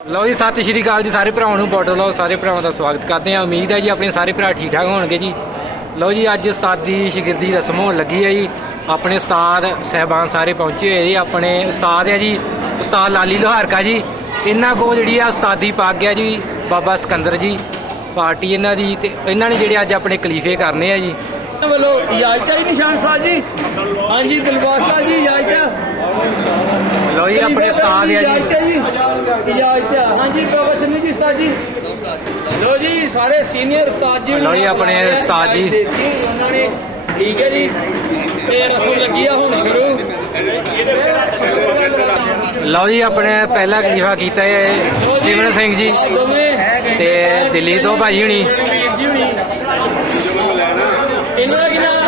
ਲਓ ਜੀ ਸਤਿ ਸ਼੍ਰੀ ਅਕਾਲ ਜੀ ਸਾਰੇ ਭਰਾਵਾਂ ਨੂੰ ਬਾਰਡਰ ਲਓ ਸਾਰੇ ਭਰਾਵਾਂ ਦਾ ਸਵਾਗਤ ਕਰਦੇ ਹਾਂ। ਉਮੀਦ ਹੈ ਜੀ ਆਪਣੇ ਸਾਰੇ ਭਰਾ ਠੀਕ ਠਾਕ ਹੋਣਗੇ ਜੀ। ਲਓ ਜੀ ਅੱਜ ਉਸਤਾਦੀ ਸ਼ਾਗਿਰਦੀ ਰਸਮ ਹੋਣ ਲੱਗੀ ਹੈ ਜੀ। ਆਪਣੇ ਉਸਤਾਦ ਸਹਿਬਾਨ ਸਾਰੇ ਪਹੁੰਚੇ ਹੋਏ ਜੀ। ਆਪਣੇ ਉਸਤਾਦ ਹੈ ਜੀ ਉਸਤਾਦ ਲਾਲੀ ਲੋਹਾਰਕਾ ਜੀ। ਇਹਨਾਂ ਕੋਲ ਜਿਹੜੀ ਆ ਉਸਤਾਦੀ ਪੱਗ ਗਿਆ ਜੀ ਬਾਬਾ ਸਿਕੰਦਰ ਜੀ। ਪਾਰਟੀ ਇਹਨਾਂ ਦੀ ਤੇ ਇਹਨਾਂ ਨੇ ਜਿਹੜੇ ਅੱਜ ਆਪਣੇ ਕਲੀਫੇ ਕਰਨੇ ਆ ਜੀ। ਵੱਲੋਂ ਇਜਾਜ਼ਤ ਹੈ ਜੀ ਨਿਸ਼ਾਨ ਸਾਹਿਬ ਜੀ। ਹਾਂਜੀ ਦਿਲਬਾਗ ਸਾਹਿਬ ਜੀ ਇਜਾਜ਼ਤ ਲਓ ਜੀ ਆਪਣੇ ਉਸਤਾਦ ਹੈ ਜੀ। ਇਜਾਜ਼ਤ ਹੈ ਹਾਂਜੀ ਬਾਬਾ ਚੰਨੀ ਜੀ ਉਸਤਾਦ ਜੀ। ਲੋ ਜੀ ਸਾਰੇ ਸੀਨੀਅਰ ਉਸਤਾਦ ਜੀ ਲਓ ਜੀ ਆਪਣੇ ਉਸਤਾਦ ਜੀ। ਦਿੱਤੀ ਉਹਨਾਂ ਨੇ ਠੀਕ ਹੈ ਜੀ। ਤੇ ਰਸਮ ਲੱਗੀ ਆ ਹੁਣ ਸ਼ੁਰੂ। ਲਓ ਜੀ ਆਪਣੇ ਪਹਿਲਾ ਕਲੀਫਾ ਕੀਤਾ ਹੈ ਸਿਮਰਨ ਸਿੰਘ ਜੀ। ਤੇ ਦਿੱਲੀ ਤੋਂ ਭਾਈ ਹੁਣੀ। ਇਹਨਾਂ ਦਾ ਕੀ ਨਾਮ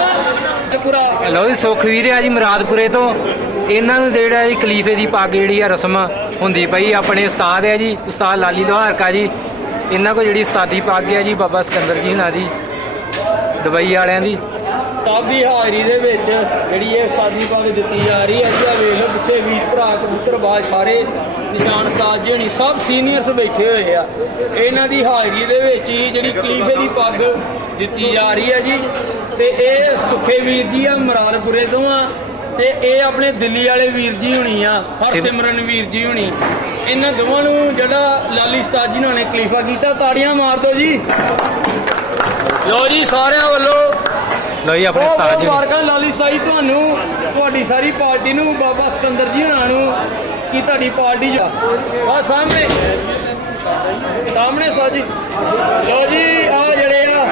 ਹੈ ਲਓ ਜੀ ਸੁਖਵੀਰ ਆ ਜੀ ਮੁਰਾਦਪੁਰੇ ਤੋਂ। ਇਹਨਾਂ ਨੂੰ ਜਿਹੜਾ ਜੀ ਖਲੀਫੇ ਦੀ ਪੱਗ ਜਿਹੜੀ ਆ ਰਸਮ। ਹੁੰਦੀ ਪਈ ਆਪਣੇ ਉਸਤਾਦ ਹੈ ਜੀ, ਉਸਤਾਦ ਲਾਲੀ ਲੋਹਾਰਕਾ ਜੀ। ਇਹਨਾਂ ਕੋ ਜਿਹੜੀ ਉਸਤਾਦੀ ਪੱਗ ਹੈ ਜੀ, ਬਾਬਾ ਸਿਕੰਦਰ ਜੀ ਹੁਣਾਂ ਦੀ, ਦੁਬਈ ਵਾਲਿਆਂ ਦੀ। ਸਭ ਦੀ ਹਾਜ਼ਰੀ ਦੇ ਵਿੱਚ ਜਿਹੜੀ ਇਹ ਸਾਦੀ ਪੱਗ ਦਿੱਤੀ ਜਾ ਰਹੀ ਹੈ ਜੀ ਆ ਵੇਖ ਲਓ ਪਿੱਛੇ ਵੀਰ ਭਰਾ ਕਬੂਤਰ ਬਾਜ ਸਾਰੇ ਨਿਸ਼ਾਨ ਉਸਤਾਦ ਜੀ ਹਣੀ, ਸਭ ਸੀਨੀਅਰਸ ਬੈਠੇ ਹੋਏ ਆ। ਇਹਨਾਂ ਦੀ ਹਾਜ਼ਰੀ ਦੇ ਵਿੱਚ ਹੀ ਜਿਹੜੀ ਕਲੀਫੇ ਦੀ ਪੱਗ ਦਿੱਤੀ ਜਾ ਰਹੀ ਹੈ ਜੀ। ਤੇ ਇਹ ਸੁਖੇ ਵੀਰ ਜੀ ਆ, ਮਰਾਲਪੁਰੇ ਤੋਂ ਆ। ਤੇ ਇਹ ਆਪਣੇ ਦਿੱਲੀ ਵਾਲੇ ਵੀਰ ਜੀ ਹੁਣੀ ਆ ਹਰਸਿਮਰਨ ਵੀਰ ਜੀ ਹੁਣੀ। ਇਹਨਾਂ ਦੋਵਾਂ ਨੂੰ ਜਿਹੜਾ ਲਾਲੀ ਉਸਤਾਦ ਜੀ ਨੇ ਕਲੀਫਾ ਕੀਤਾ ਤਾੜੀਆਂ ਮਾਰ ਦਿਓ ਜੀ। ਲੋ ਜੀ ਸਾਰਿਆਂ ਵੱਲੋਂ ਲਓ ਜੀ ਆਪਣੇ ਬਹੁਤ ਜੀ ਮੁਬਾਰਕਾਂ ਲਾਲੀ ਸਾਈ ਤੁਹਾਨੂੰ ਤੁਹਾਡੀ ਸਾਰੀ ਪਾਰਟੀ ਨੂੰ ਬਾਬਾ ਸਿਕੰਦਰ ਜੀ ਹੁਣਾਂ ਨੂੰ ਕੀ ਤੁਹਾਡੀ ਪਾਰਟੀ ਜਾ। ਆ ਸਾਹਮਣੇ। ਸਾਹਮਣੇ ਸਾਜੀ ਲੋ ਜੀ ਆ ਜਿਹੜੇ ਆ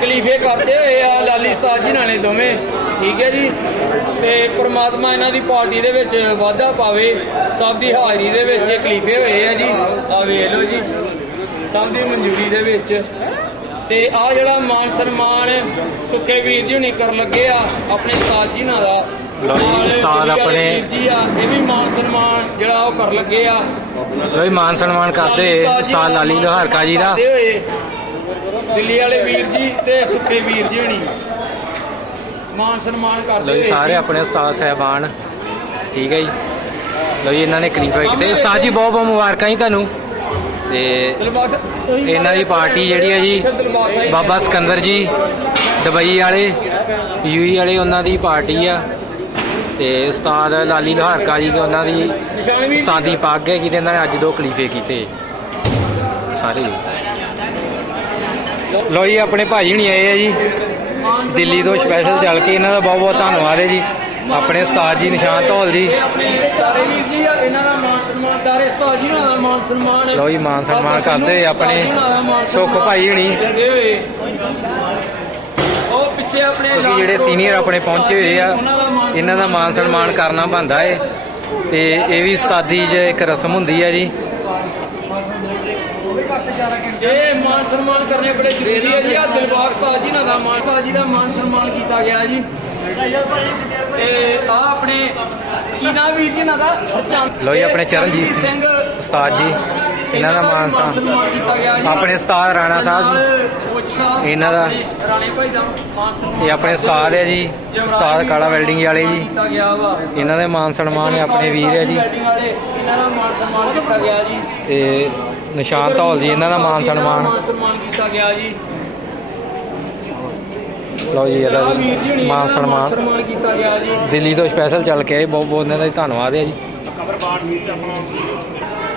ਕਲੀਫੇ ਕਰਦੇ ਹੋਏ ਆ ਲਾਲੀ ਉਸਤਾਦ ਜੀ ਨਾਲ ਨੇ ਦੋਵੇਂ। ਠੀਕ ਹੈ ਜੀ। ਤੇ ਪ੍ਰਮਾਤਮਾ ਇਹਨਾਂ ਦੀ ਪਾਰਟੀ ਦੇ ਵਿੱਚ ਵਾਧਾ ਪਾਵੇ ਸਭ ਦੀ ਹਾਜ਼ਰੀ ਦੇ ਵਿੱਚ ਕਲੀਫੇ ਹੋਏ ਆ ਜੀ। ਆ ਵੇਖ ਲਓ ਜੀ। ਸਭ ਦੀ ਮਨਜ਼ੂਰੀ ਦੇ ਵਿੱਚ। ਤੇ ਆ ਜਿਹੜਾ ਮਾਨ ਸਨਮਾਨ ਸੁੱਕੇ ਵੀਰ ਜੀ ਹੁਣੀ ਕਰਨ ਲੱਗੇ ਆ ਆਪਣੇ ਉਸਤਾਦ ਜੀ ਨਾਲ ਦਾ ਉਸਤਾਦ ਆਪਣੇ- ਜੀ ਆ ਇਹ ਵੀ ਮਾਨ ਸਨਮਾਨ ਜਿਹੜਾ ਉਹ ਕਰਨ ਲੱਗੇ ਆ। ਜੀ ਮਾਨ ਸਨਮਾਨ ਕਰਦੇ ਉਸਤਾਦ ਲਾਲੀ ਲੋਹਾਰਕਾ ਜੀ ਦਾ। ਦਿੱਲੀ ਵਾਲੇ ਵੀਰ ਜੀ ਤੇ ਸੁੱਕੇ ਵੀਰ ਜੀ ਹੁਣੀ। ਮਾਨ ਸਨਮਾਨ ਕਰਦੇ ਹੋਏ ਸਾਰੇ ਆਪਣੇ ਉਸਤਾਦ ਸਹਿਬਾਨ। ਠੀਕ ਹੈ ਜੀ। ਲਓ ਜੀ ਇਹਨਾਂ ਨੇ ਕਲੀਫਾ ਕੀਤੇ ਉਸਤਾਦ ਜੀ ਬਹੁਤ ਬਹੁਤ ਮੁਬਾਰਕਾਂ ਜੀ ਤੁਹਾਨੂੰ। ਤੇ ਇਹਨਾਂ ਦੀ ਪਾਰਟੀ ਜਿਹੜੀ ਹੈ ਜੀ ਬਾਬਾ ਸਿਕੰਦਰ ਜੀ ਦੁਬਈ ਵਾਲੇ ਯੂਈ ਵਾਲੇ ਉਹਨਾਂ ਦੀ ਪਾਰਟੀ ਆ। ਤੇ ਉਸਤਾਦ ਲਾਲੀ ਲੋਹਾਰਕਾ ਜੀ ਉਹਨਾਂ ਦੀ। ਸਾਦੀ ਪੱਗ ਹੈ ਕਿਤੇ ਇਹਨਾਂ ਨੇ ਅੱਜ ਦੋ ਖਲੀਫੇ ਕੀਤੇ। ਸਾਰੇ ਲੋ ਜੀ ਆਪਣੇ ਭਾਈ ਹੁਣੀ ਆਏ ਆ ਜੀ। ਦਿੱਲੀ ਤੋਂ ਸਪੈਸ਼ਲ ਚੱਲ ਕੇ ਇਹਨਾਂ ਦਾ ਬਹੁਤ ਬਹੁਤ ਧੰਨਵਾਦ ਹੈ ਜੀ। ਆਪਣੇ ਉਸਤਾਦ ਜੀ ਨਿਸ਼ਾਨ ਧੌਲ ਜੀ। ਇਹ ਜੀ ਮਾਨ ਸਨਮਾਨ ਲਓ ਜੀ, ਮਾਨ ਸਨਮਾਨ ਕਰਦੇ ਆਪਣੇ ਉਸਤਾਦ ਸੁੱਖ ਭਾਈ ਹੁਣੀ। ਪਿੱਛੇ ਆਪਣੇ ਜਿਹੜੇ ਸੀਨੀਅਰ ਆਪਣੇ ਪਹੁੰਚੇ ਹੋਏ ਆ ਇਹਨਾਂ ਦਾ ਮਾਨ ਸਨਮਾਨ ਕਰਨਾ ਬਣਦਾ ਏ। ਤੇ ਇਹ ਵੀ ਉਸਤਾਦੀ 'ਚ ਇੱਕ ਰਸਮ ਹੁੰਦੀ ਹੈ ਜੀ। ਇਹ ਮਾਨ ਸਨਮਾਨ ਕਰਨੇ ਬੜੇ ਜ਼ਰੂਰੀ ਹੈ ਜੀ। ਆ ਦਿਲਬਾਗ ਉਸਤਾਦ ਜੀ ਦਾ ਮਾਨ ਉਸਤਾਦ ਜੀ ਦਾ ਮਾਨ ਸਨਮਾਨ ਕੀਤਾ ਗਿਆ ਜੀ। ਤੇ ਆ ਆਪਣੇ ਕੀ ਨਾਮ ਵੀਰ ਜੀ ਦਾ? ਚੰਦ ਲਓ ਜੀ, ਆਪਣੇ ਚਰਨਜੀਤ ਸਿੰਘ ਉਸਤਾਦ ਜੀ। ਇਹਨਾਂ ਦਾ ਮਾਨ ਸਨਮਾਨ ਕੀਤਾ ਗਿਆ ਜੀ। ਆਪਣੇ ਉਸਤਾਦ ਰਾਣਾ ਸਾਹਿਬ ਜੀ। ਇਹਨਾਂ ਦਾ- ਰਾਣੇ ਭਾਈ ਦਾ ਮਾਨ ਸਨਮਾਨ ਇਹ ਆਪਣੇ ਉਸਤਾਦ ਹੈ ਜੀ। ਉਸਤਾਦ ਕਾਲਾ ਵੈਲਡਿੰਗ ਵਾਲੇ ਜੀ। ਕੀਤਾ ਗਿਆ ਵਾ। ਇਹਨਾਂ ਦੇ ਮਾਨ ਸਨਮਾਨ ਹੈ ਆਪਣੇ ਵੀਰ ਹੈ ਜੀ। ਇਹਨਾਂ ਦਾ ਮਾਨ ਸਨਮਾਨ ਕੀਤਾ ਗਿਆ ਜੀ। ਤੇ ਨਿਸ਼ਾਨ ਧੌਲ ਜੀ ਇਹਨਾਂ ਦਾ ਮਾਨ ਸਨਮਾਨ। ਮਾਨ ਸਨਮਾਨ ਕੀਤਾ ਗਿਆ ਜੀ। ਲਓ ਜੀ ਇਹਦਾ ਮਾਨ ਸਨਮਾਨ। ਸਨਮਾਨ ਕੀਤਾ ਗਿਆ ਜੀ। ਦਿੱਲੀ ਤੋਂ ਸਪੈਸ਼ਲ ਚੱਲ ਕੇ ਆਏ ਬਹੁਤ ਬਹੁਤ ਇਹਨਾਂ ਦਾ ਧੰਨਵਾਦ ਹੈ ਜੀ।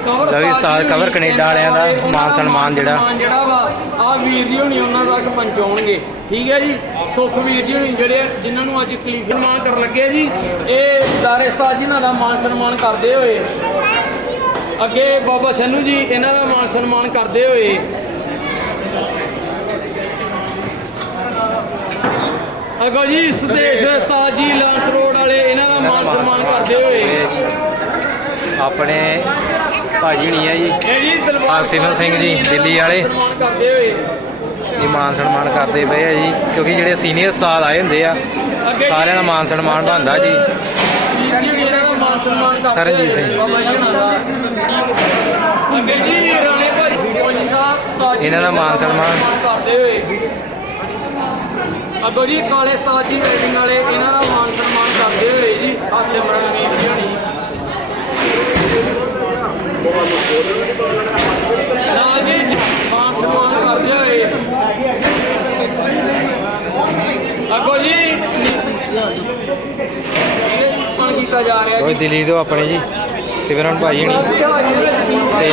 ਸਾਰ ਜੀ ਕਵਰ ਕੈਨੇਡਾ ਵਾਲਿਆਂ ਦਾ ਮਾਨ ਸਨਮਾਨ ਜਿਹੜਾ। ਸਨਮਾਨ ਜਿਹੜਾ ਵਾ ਆ ਵੀਰ ਜੀ ਹੁਣੀ ਉਹਨਾਂ ਤੱਕ ਪਹੁੰਚਾਉਣਗੇ। ਠੀਕ ਹੈ ਜੀ? ਸੁਖ ਵੀਰ ਜੀ ਹੁਣੀ ਜਿਹੜੇ ਜਿਨ੍ਹਾਂ ਨੂੰ ਅੱਜ ਕਲੀਫ ਸਨਮਾਨ ਕਰਨ ਲੱਗੇ ਜੀ ਇਹ ਦਾਰੇ ਉਸਤਾਦ ਜੀ ਨਾਲ ਦਾ ਮਾਨ ਸਨਮਾਨ ਕਰਦੇ ਹੋਏ ਅੱਗੇ ਬਾਬਾ ਸ਼ੰਨੂ ਜੀ ਇਹਨਾਂ ਦਾ ਮਾਨ ਸਨਮਾਨ ਕਰਦੇ ਹੋਏ। ਅਗੋ ਜੀ ਸੁਦੇਸ਼ ਉਸਤਾਦ ਜੀ ਲਾਂਸ ਰੋਡ ਵਾਲੇ ਇਹਨਾਂ ਦਾ ਮਾਨ ਸਨਮਾਨ ਕਰਦੇ ਹੋਏ। ਆਪਣੇ ਭਾਜੀ ਨਹੀਂ ਹੈ ਜੀ ਇਹ ਸਿੰਘ ਜੀ, ਦਿੱਲੀ ਵਾਲੇ। ਇਹ ਮਾਨ ਸਨਮਾਨ ਕਰਦੇ ਪਏ ਆ ਜੀ ਕਿਉਂਕਿ ਜਿਹੜੇ ਸੀਨੀਅਰ ਉਸਤਾਦ ਆਏ ਹੁੰਦੇ ਆ ਸਾਰਿਆਂ ਦਾ ਮਾਨ ਸਨਮਾਨ ਬਣਦਾ ਜੀ ਵੀਰ ਇਹਨਾਂ ਦਾ ਮਾਨ ਸਨਮਾਨ ਸਿੰਘ। ਇਹਨਾਂ ਦਾ ਮਾਨ ਸਨਮਾਨ। ਕਰਦੇ ਹੋਏ ਅੱਗੋ ਜੀ ਕਾਲੇ ਉਸਤਾਦ ਜੀ ਰੇਟਿੰਗ ਵਾਲੇ ਇਹਨਾਂ ਦਾ ਮਾਨ ਸਨਮਾਨ ਕਰਦੇ ਹੋਏ ਜੀ ਆਸੇ ਮਰਨ ਵੀਰ ਜੀ ਹੋਣੀ ਨਾਲ ਜੀ ਮਾਨ ਸਨਮਾਨ ਕਰਦੇ ਹੋਏ ਅੱਗੋ ਜੀ ਇਹ ਸਨਮਾਨ ਕੀਤਾ ਜਾ ਰਿਹਾ ਕੋਈ ਜੀ ਦਿੱਲੀ ਤੋਂ ਆਪਣੇ ਜੀ, ਸਿਮਰਨ ਭਾਈ ਹਣੀ। ਤੇ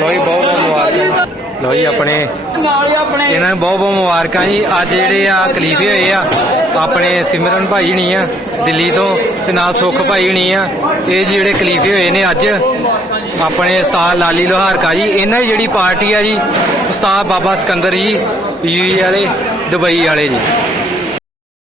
ਲੋ ਜੀ, ਬਹੁਤ ਬਹੁਤ ਮੁਬਾਰਕ। ਲੋ ਆਪਣੇ ਨਾਲ ਹੀ ਆਪਣੇ ਇਹਨਾਂ ਨੂੰ ਬਹੁਤ ਬਹੁਤ ਮੁਬਾਰਕਾਂ ਜੀ। ਅੱਜ ਜਿਹੜੇ ਆ ਕਲੀਫੇ ਹੋਏ ਆ, ਆਪਣੇ ਸਿਮਰਨ ਭਾਈ ਹਣੀ ਆ, ਦਿੱਲੀ ਤੋਂ, ਤੇ ਨਾਲ ਸੁਖ ਭਾਈ ਹਣੀ ਆ। ਇਹ ਜਿਹੜੇ ਕਲੀਫੇ ਹੋਏ ਨੇ ਅੱਜ, ਆਪਣੇ ਉਸਤਾਦ ਲਾਲੀ ਲੋਹਾਰਕਾ ਜੀ। ਇਹਨਾਂ ਦੀ ਜਿਹੜੀ ਪਾਰਟੀ ਆ ਜੀ, ਉਸਤਾਦ ਬਾਬਾ ਸਿਕੰਦਰ ਜੀ, ਯੂਈ ਵਾਲੇ, ਦੁਬਈ ਵਾਲੇ ਜੀ।